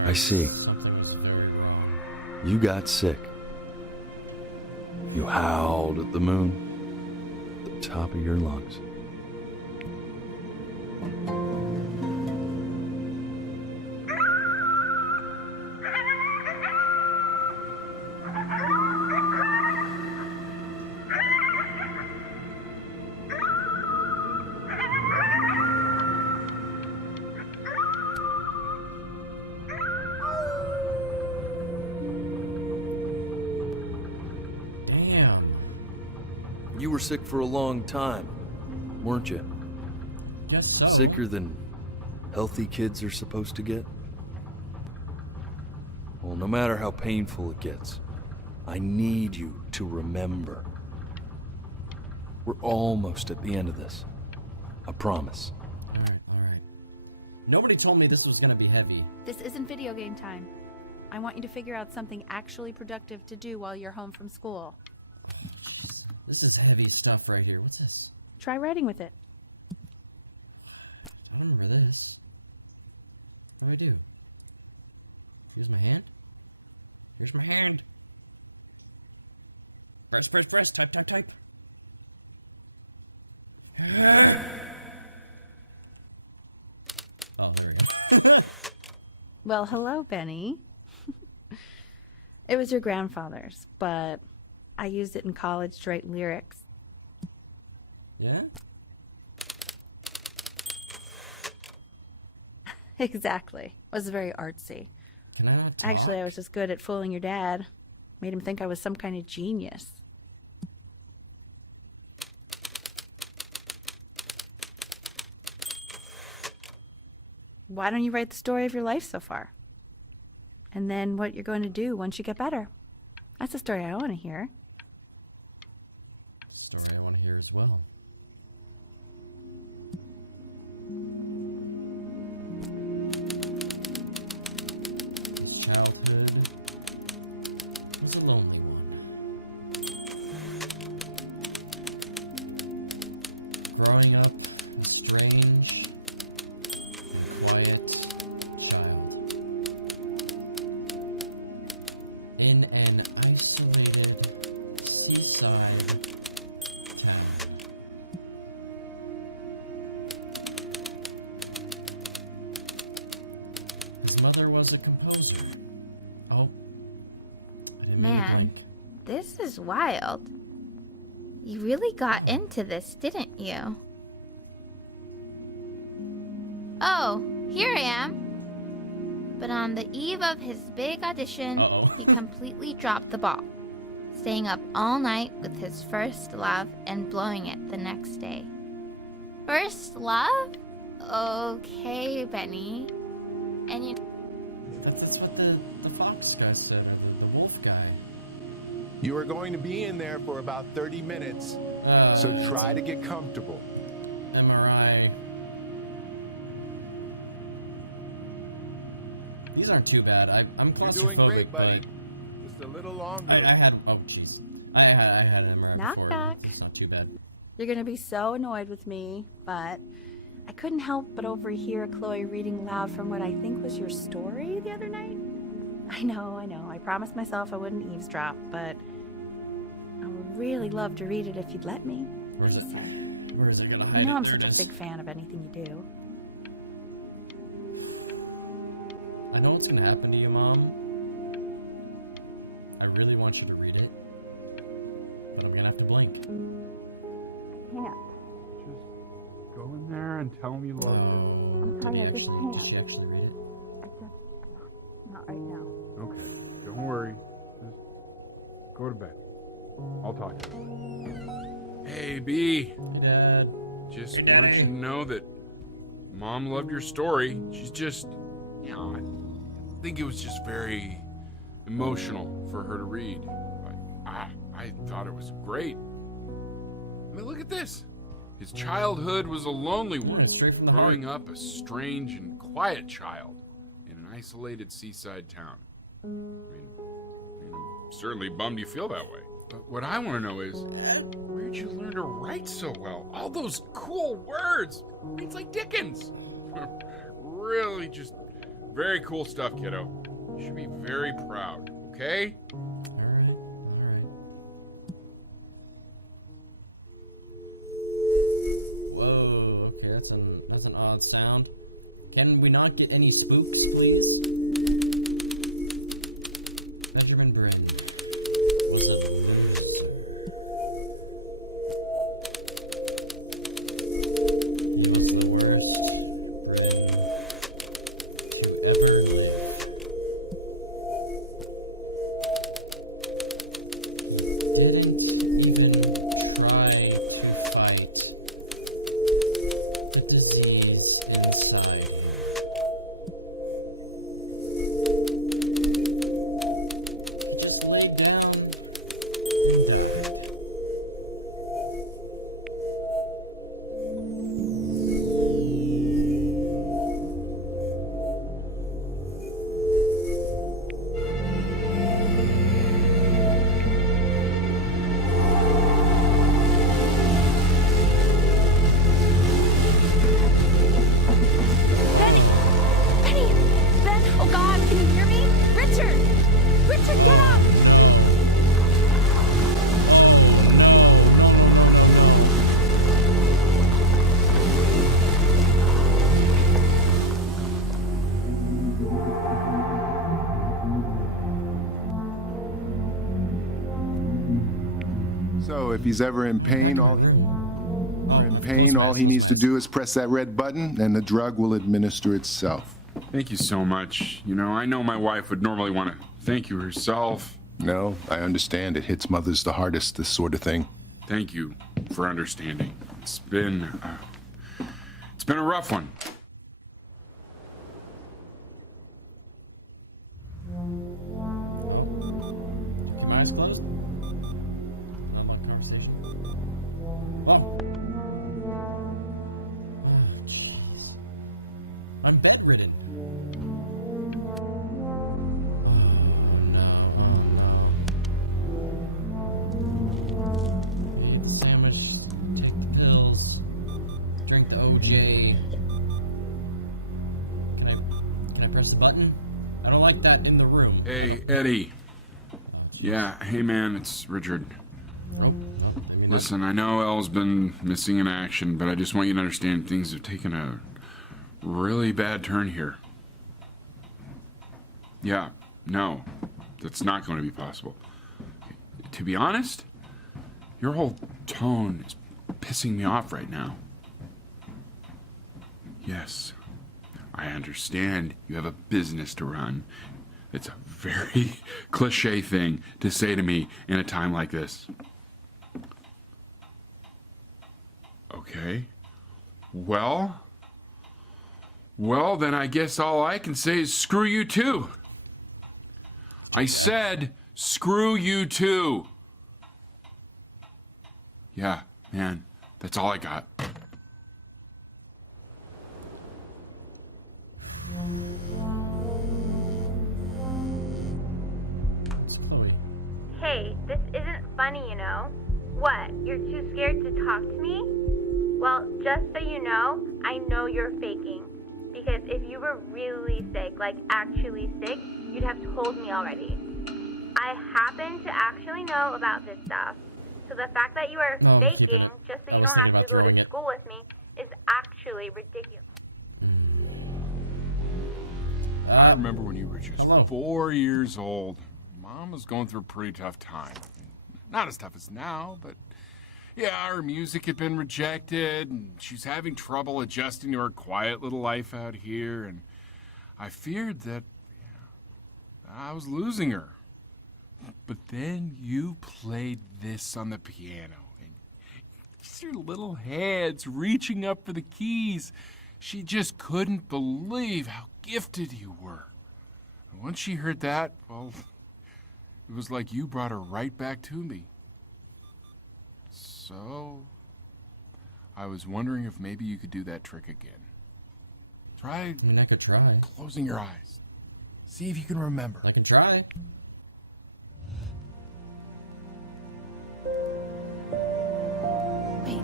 Alright, I see. something was very wrong. You got sick. You howled at the moon at the top of your lungs. Damn. You were sick for a long time, weren't you? Guess so. Sicker than healthy kids are supposed to get? Well, no matter how painful it gets, I need you to remember. We're almost at the end of this. I promise. Alright. Nobody told me this was gonna be heavy. This isn't video game time. I want you to figure out something actually productive to do while you're home from school. Oh, jeez. This is heavy stuff right here. What's this? Try writing with it. I don't remember this. What do I do? Use my hand? Here's my hand. Press, press, press. Type, type, type. Oh, there we go. Well, hello, Benny. It was your grandfather's, but I used it in college to write lyrics. Yeah? Exactly. It was very artsy. Can I not talk? Actually, I was just good at fooling your dad. Made him think I was some kind of genius. Why don't you write the story of your life so far? And then what you're going to do once you get better. That's the story I want to hear. Story I want to hear as well. His childhood was a lonely one. Growing up a strange and quiet child in an isolated seaside town. His mother was a composer. Oh, I didn't mean to blink. This is wild. You really got Oh. into this, didn't you? Oh, here I am. But on the eve of his big audition, Uh-oh. he completely dropped the ball, staying up all night with his first love and blowing it the next day. First love? Okay, Benny. And you... That's what the fox guy said, or the wolf guy. You are going to be in there for about 30 minutes, so It's try a to get comfortable. MRI. These aren't too bad. I'm claustrophobic, but Just a little longer. I had, oh jeez, I had an MRI Knock, before. knock. It's not too bad. You're going to be so annoyed with me, but I couldn't help but overhear Chloe reading aloud from what I think was your story the other night. I know. I promised myself I wouldn't eavesdrop, but I would really love to read it if you'd let me. Where is it? Where is it gonna hide You know it? I'm There it such a is. big fan of anything you do. I know what's gonna happen to you, Mom. I really want you to read it, but I'm gonna have to blink. Yeah. Go in there and tell me. Oh, did she actually read it? Not right now. Okay, don't worry. Just go to bed. I'll talk to you. Hey, B. Hey, Dad. Just Hey, Daddy. want you to know that Mom loved your story. She's just, you know, I think it was just very emotional for her to read. But I thought it was great. I mean, look at this. His childhood was a lonely one. Yeah, straight from the heart. Growing up a strange and quiet child in an isolated seaside town. I mean, I'm certainly bummed you feel that way. But what I want to know is, where'd you learn to write so well? All those cool words. It's like Dickens. Really just Very cool stuff, kiddo. You should be very proud, okay? All right. All right. Whoa. Okay, that's an odd sound. Can we not get any spooks, please? Benjamin Bryn was a loser. He was the worst Bryn to ever live. He didn't even try to fight the disease inside him. He just laid down and died. No. So if he's ever in pain, back in my room. Oh, I have to close my eyes. All he needs to do is press that red button, and the drug will administer itself. Thank you so much. You know, I know my wife would normally want to thank you herself. No, I understand. It hits mothers the hardest, this sort of thing. Thank you for understanding. It's been a rough one. Oh. Keep my eyes closed? An unlocked conversation? Oh! Oh, jeez. I'm bedridden. Oh, no. Oh, no. Eat the sandwich, take the pills, drink the OJ. Can I press the button? I don't like that in the room. Hey, Eddie. Oh, jeez. Yeah, hey man, it's Richard. Oh, I mean that. Listen, I know Elle's been missing in action, but I just want you to understand things have taken a really bad turn here. Yeah, no, that's not going to be possible. To be honest, your whole tone is pissing me off right now. Yes, I understand you have a business to run. It's a very cliche thing to say to me in a time like this. Okay. Well, then I guess all I can say is screw you too. I said screw you too. Yeah, man, that's all I got. What's Chloe? Hey, this isn't funny, you know. What, you're too scared to talk to me? Well, just so you know, I know you're faking. Because if you were really sick, like actually sick, you'd have told me already. I happen to actually know about this stuff. So the fact that you are No, I'm faking, keeping it. just so I you was don't thinking have about to go throwing to it. school with me, is actually ridiculous. I remember when you were just hello. 4 years old. Mom was going through a pretty tough time. Not as tough as now, but yeah, her music had been rejected, and she's having trouble adjusting to her quiet little life out here, and I feared that I was losing her. But then you played this on the piano, and just your little hands reaching up for the keys. She just couldn't believe how gifted you were. And once she heard that, well, it was like you brought her right back to me. So, I was wondering if maybe you could do that trick again. Try I mean, I could try. closing your eyes. See if you can remember. I can try. Wait,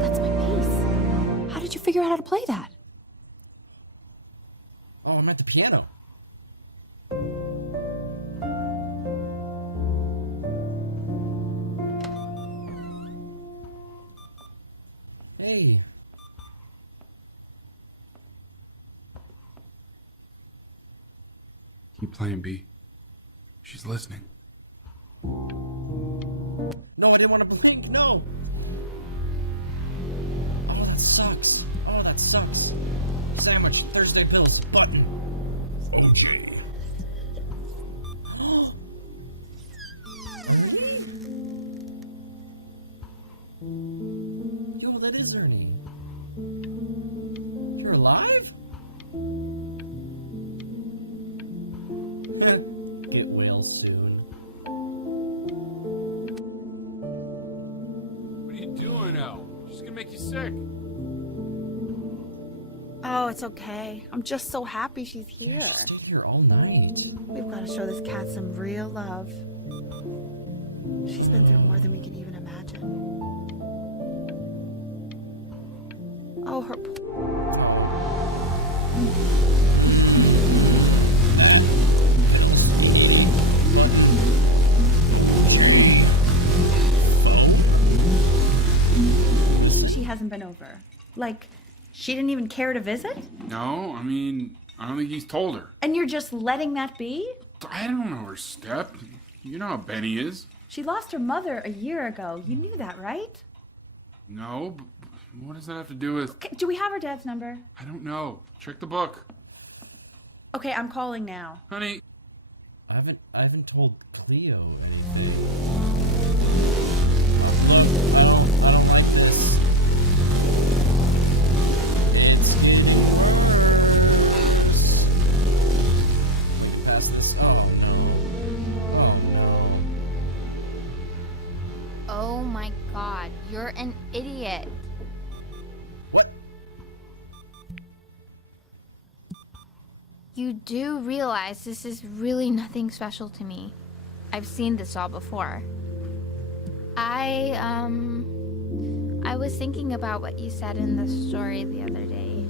that's my bass. How did you figure out how to play that? Oh, I'm at the piano. Hey. Keep playing, B. She's listening. No, I didn't want to blink. No. Oh, that sucks. Oh, that sucks. Sandwich, Thursday pills, button. OJ. Ernie? Yo, that is Ernie. You're alive? Get well soon. What are you doing now? She's gonna make you sick. Oh, it's okay. I'm just so happy she's here. Yeah, she stayed here all night. We've got to show this cat some real love. She's been through more than we can even imagine. Oh, her. Oh. That. Pills. Eat. Button. OJ. Phone? Listen? She hasn't been over. Like, she didn't even care to visit? No, I mean, I don't think he's told her. And you're just letting that be? I don't know her step. You know how Benny is. She lost her mother a year ago. You knew that, right? No, but what does that have to do with... Okay, do we have her dad's number? I don't know. Check the book. Okay, I'm calling now. Honey. I haven't told Cleo anything. Look, I don't like this. It's getting worse. Blinking past this. Oh no. Oh no. Oh my god, you're an idiot. What? You do realize this is really nothing special to me. I've seen this all before. I was thinking about what you said in the story the other day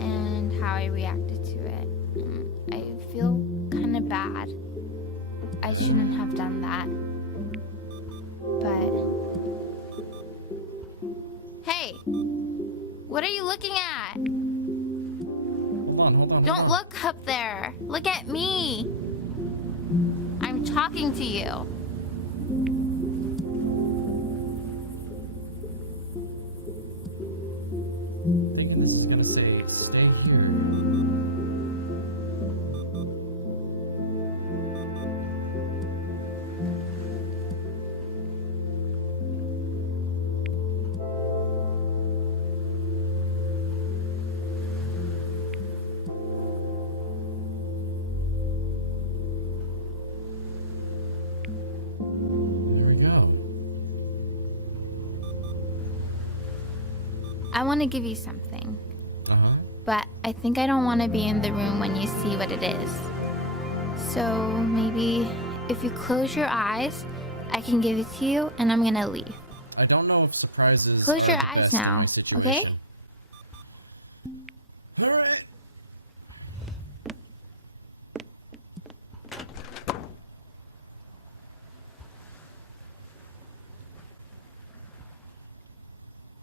and how I reacted to it. I feel kind of bad. I shouldn't have done that. But... Hey! What are you looking at? Hold on. Don't look up there. Look at me. I'm talking to you. Thinking this is gonna say, stay here. There we go. I want to give you something, Uh-huh. but I think I don't want to be in the room when you see what it is. So maybe if you close your eyes, I can give it to you and I'm gonna leave. I don't know if surprises Close are your the eyes best in now, my okay? situation. Alright.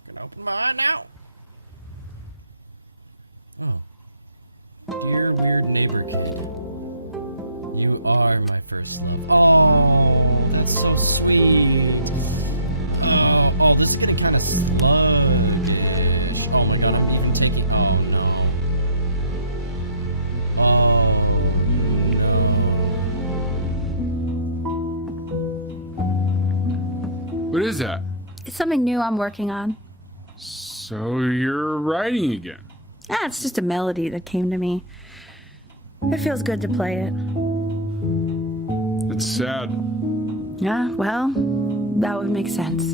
Gonna open my eye now. Oh. Dear weird neighbor kid. You are my first love. Oh, that's so sweet. Oh, this is getting kind of sluggish. Oh my god, I'm even taking... Oh, no. Oh, no. What is that? It's something new I'm working on. So you're writing again. It's just a melody that came to me. It feels good to play it. It's sad. Yeah, well, that would make sense.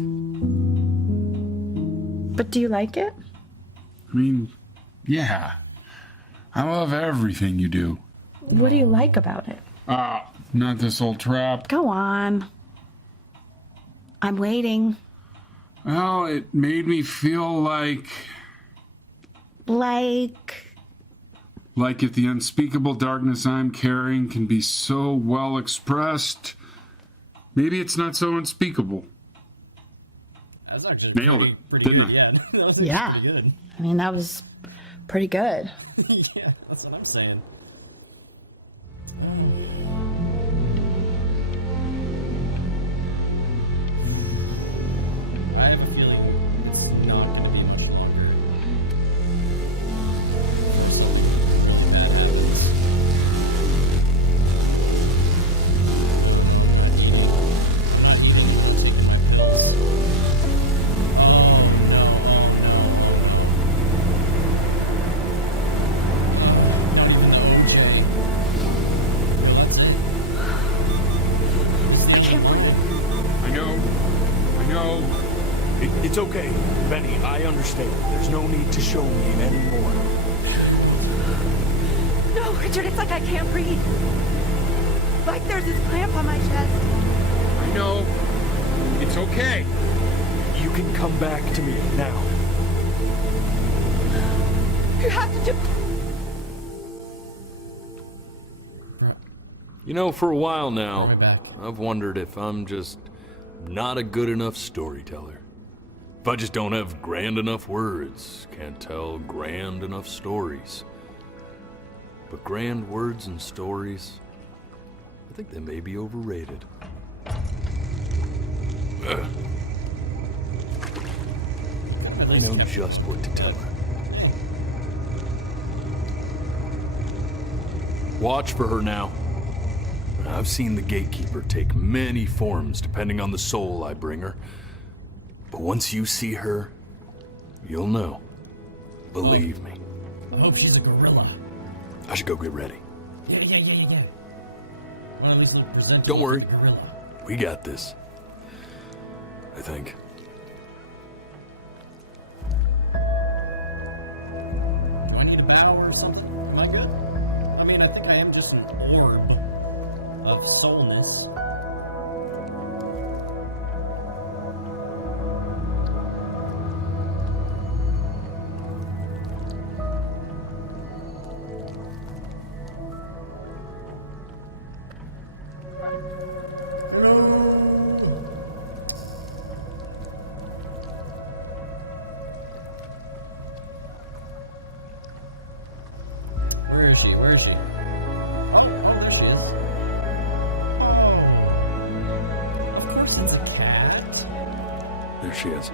But do you like it? I mean, yeah. I love everything you do. What do you like about it? Not this old trap. Go on. I'm waiting. Well, it made me feel like... Like... Like if the unspeakable darkness I'm carrying can be so well expressed, maybe it's not so unspeakable. That's actually Nailed pretty it, pretty didn't good. I? Yeah, that was actually Yeah. pretty good. I mean, that was pretty good. Yeah, that's what I'm saying. Oh. I have a feeling it's not going to be much longer before something really bad happens. Oh no, I'm not eating. I'm not eating, I'm not taking my pills. Oh no, oh no, oh no. Oh, not even the OJ. Yo, that's it. This is the end of the line. I know. It's okay, Benny. I understand. There's no need to show me anymore. Show you what? No, Richard, it's like I can't breathe. Like there's this clamp on my chest. I know. It's okay. You can come back to me now. You have to do... Bro, You know, for a while now, brought me back. I've wondered if I'm just not a good enough storyteller. If I just don't have grand enough words, can't tell grand enough stories. But grand words and stories, I think they may be overrated. You could have at least know kept the just book, what to but tell hey. Watch for her now. I've seen the gatekeeper take many forms depending on the soul I bring her. But once you see her, you'll know. Believe me. I hope she's a gorilla. I should go get ready. Yeah. Want to at least look presentable Don't for worry. the gorilla. We got this. I think. Do I need a bow or something? Am I good? I mean, I think I am just an orb of soulness. Hello. Where is she? Where is she? Oh, there she is. Oh. Of course it's a cat. There she is.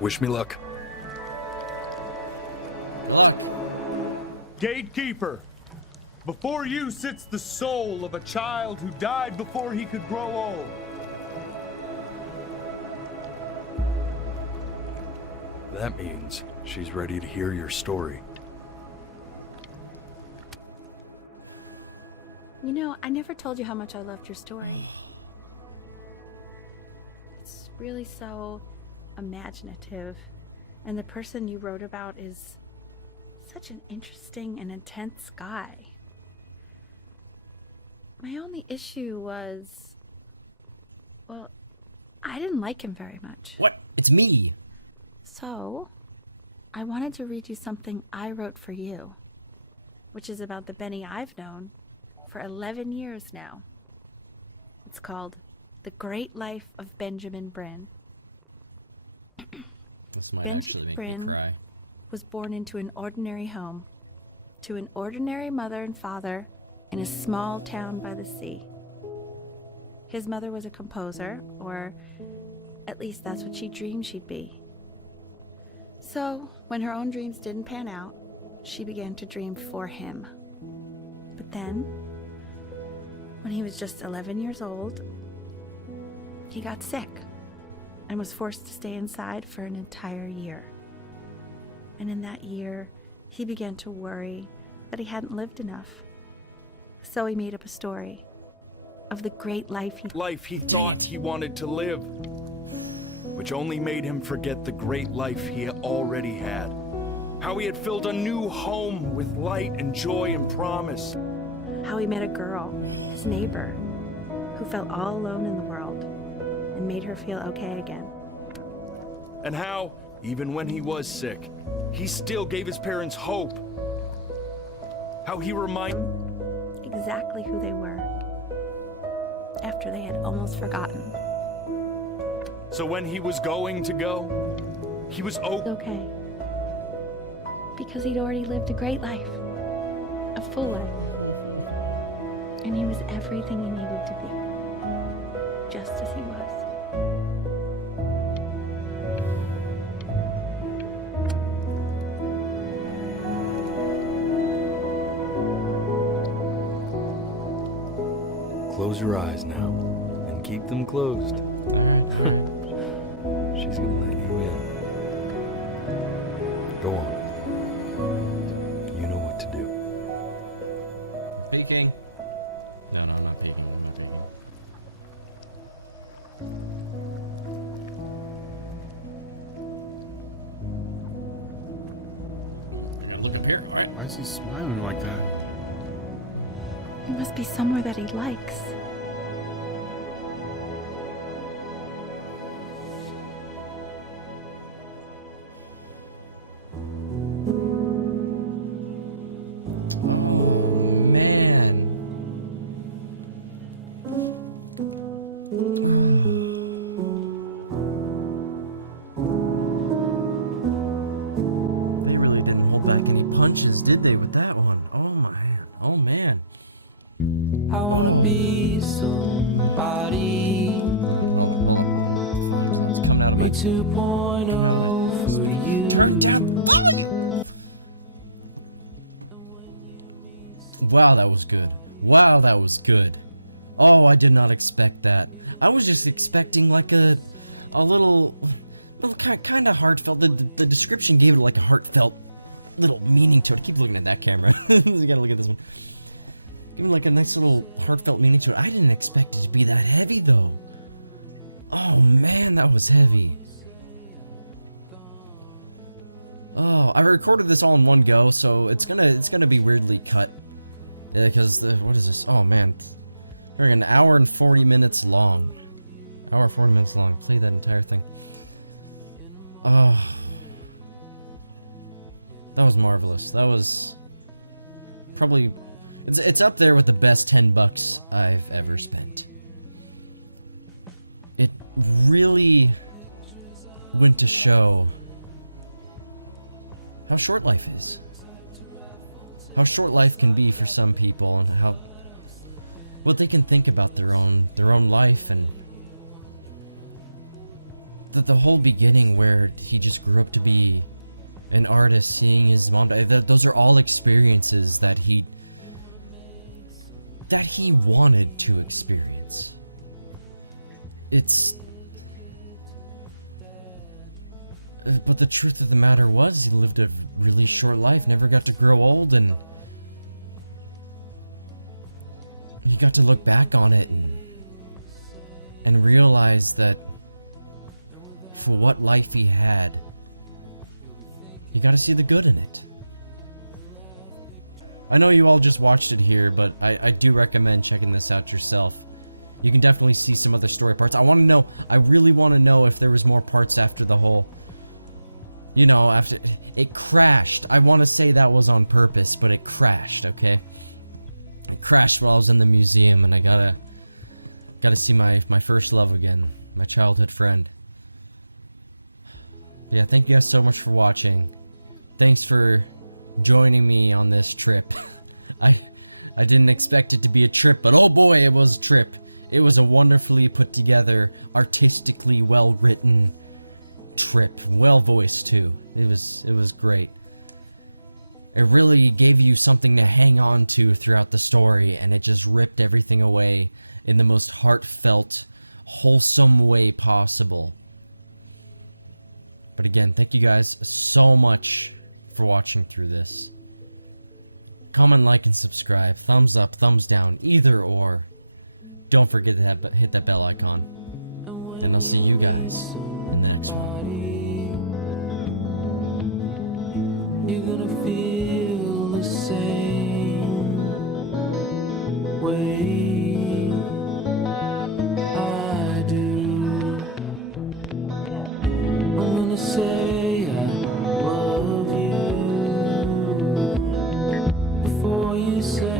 Wish me luck. Good luck. Gatekeeper, before you sits the soul of a child who died before he could grow old. That means she's ready to hear your story. You know, I never told you how much I loved your story. It's really so imaginative. And the person you wrote about is such an interesting and intense guy. My only issue was, well, I didn't like him very much. What? It's me. So, I wanted to read you something I wrote for you, which is about the Benny I've known for 11 years now. It's called The Great Life of Benjamin Bryn. This might Benjamin actually make me Bryn cry. was born into an ordinary home, to an ordinary mother and father in a small town by the sea. His mother was a composer, or at least that's what she dreamed she'd be. So, when her own dreams didn't pan out, she began to dream for him. But then, when he was just 11 years old, he got sick and was forced to stay inside for an entire year. And in that year, he began to worry that he hadn't lived enough. So he made up a story of the great life he Thought he wanted to live, which only made him forget the great life he already had. How he had filled a new home with light and joy and promise. How he met a girl, his neighbor, who felt all alone in the world and made her feel okay again. And how, even when he was sick, he still gave his parents hope. How he reminded exactly who they were after they had almost forgotten. So when he was going to go, he was Okay. Because he'd already lived a great life. A full life. And he was everything he needed to be. Just as he was. Close your eyes now, and keep them closed. Alright, alright. She's gonna let you in. Go on. You know what to do. Peeking. No, I'm not peeking. I'm not peeking. I gotta look up here. Alright. Why is he smiling like that? It must be somewhere that he likes. Oh, man. They really didn't hold back any punches, did they, with that one? Oh, man. Oh, man. Oh. Hold on. Volume's low. It's coming out of my... Turn down the volume! Wow, that was good. Wow, that was good. Oh, I did not expect that. I was just expecting like a little kind of heartfelt. The description gave it like a heartfelt little meaning to it. I keep looking at that camera. You gotta look at this one. Give it like a nice little heartfelt meaning to it. I didn't expect it to be that heavy though. Oh man, that was heavy. Oh, I recorded this all in one go, so it's gonna be weirdly cut. Because what is this? Oh man, we're an hour and 40 minutes long. Hour 40 minutes long. Play that entire thing. Oh, that was marvelous. That was probably it's up there with the best $10 I've ever spent. It really went to show how short life is. How short life can be for some people, and how what they can think about their own life, and the whole beginning where he just grew up to be an artist, seeing his mom die. Those are all experiences that he wanted to experience. But the truth of the matter was, he lived a really short life, never got to grow old, and he got to look back on it and realize that for what life he had, you got to see the good in it. I know you all just watched it here, but I do recommend checking this out yourself. You can definitely see some other story parts. I really want to know if there was more parts after the whole... You know, after it crashed. I want to say that was on purpose, but it crashed, okay? It crashed while I was in the museum, and I gotta see my first love again. My childhood friend. But yeah, thank you guys so much for watching. Thanks for joining me on this trip. I didn't expect it to be a trip, but oh boy, it was a trip. It was a wonderfully put together, artistically well written trip, well voiced too. It was great. It really gave you something to hang on to throughout the story, and it just ripped everything away in the most heartfelt, wholesome way possible. But again, thank you guys so much for watching through this. Comment, like, and subscribe. Thumbs up, thumbs down, either or. Don't forget to hit that bell icon. And I'll see you guys in the next one. Say I love you before all you say.